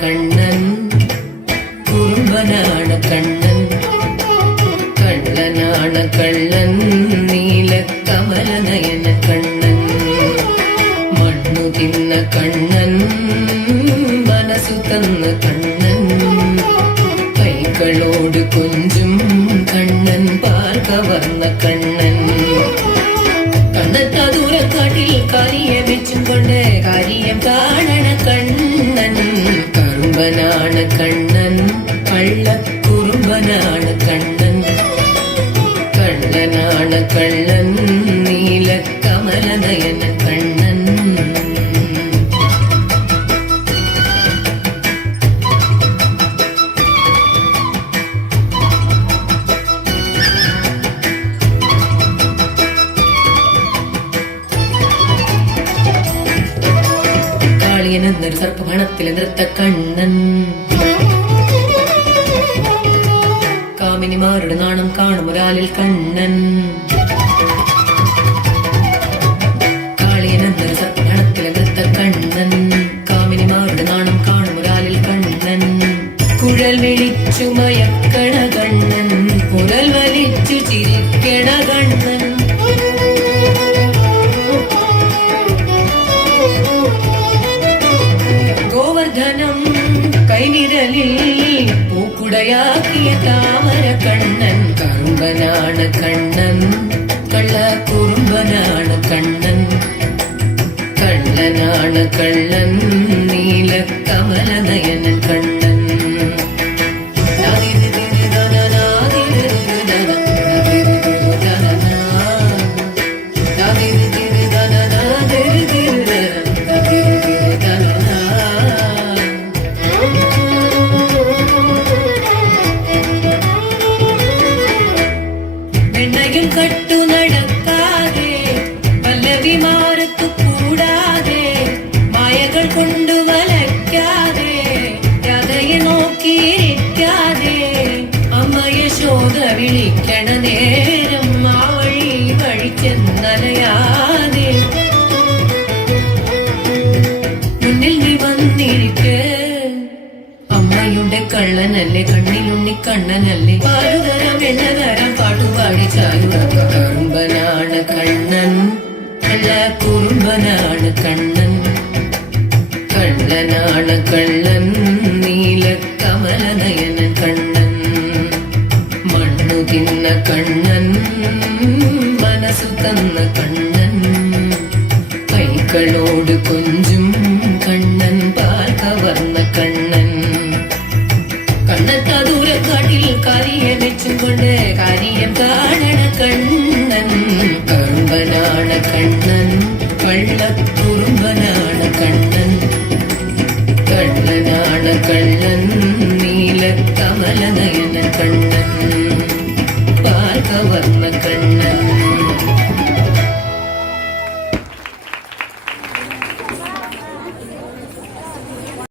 കണ്ണൻ കുറുമ്പനാണ് കണ്ണൻ കള്ളനാണ് കള്ളൻ നീലക്കമലനയന കണ്ണൻ. മണ്ണു തിന്ന കണ്ണൻ മനസ്സു തന്ന കണ്ണൻ കൈകളോട് കൊഞ്ചും കണ്ണൻ പാർക്ക വന്ന കണ്ണൻ. കണ്ണത്താ ദൂരക്കാട്ടിൽ കാരിയെ വെച്ചും കൊണ്ട് கண்ணன் கள்ள குறும்பனான கண்ணன். கள்ளனான கள்ளன் நீல கமல நயன கண்ணன். காளியனந்தர் சர்ப்ப மனத்தில் நிறுத்த கண்ணன். കാമിനിമാരുടെ നാണം കാണും ഒരാളിൽ കണ്ണൻ. കണ്ണൻ. നാണം കണ്ണൻ. കുഴൽ കണ്ണൻ. കണ്ണൻ. ഗോവർദ്ധനം കൈവിരലിൽ கரும்பையாக்கிய தாமர கண்ணன் கரும்பனான கண்ணன் கள்ள குறும்பனான கண்ணன் கள்ளனான கள்ளன் நீல கமல நயன கண்ணன் വിളിക്കണ നേരം ആ വഴി വഴിച്ചെന്നലയാതെ മുന്നിൽ നീ വന്നിരിക്ക്. അമ്മയുടെ കള്ളനല്ലേ കണ്ണിലുണ്ണി കണ്ണനല്ലേ. പാടുതരം എന്ന തരം പാട്ടുപാടി കുറുമ്പനാണ് കണ്ണൻ. കള്ള കുറുമ്പനാണ് കണ്ണൻ. കള്ളനാണ് കള്ളൻ. നീല കമലനയന കണ്ണൻ. നിന്ന കണ്ണൻ മനസ്സു തന്ന കണ്ണൻ കൈകളോട് കൊഞ്ചും കണ്ണൻ പാൽ കവർന്ന കണ്ണൻ കണ്ണത്താ ദൂരക്കാട്ടിൽ കാര്യം വെച്ചുകൊണ്ട് കാര്യം കാണണ കണ്ണൻ കറുമ്പനാണ് കണ്ണൻ വള്ള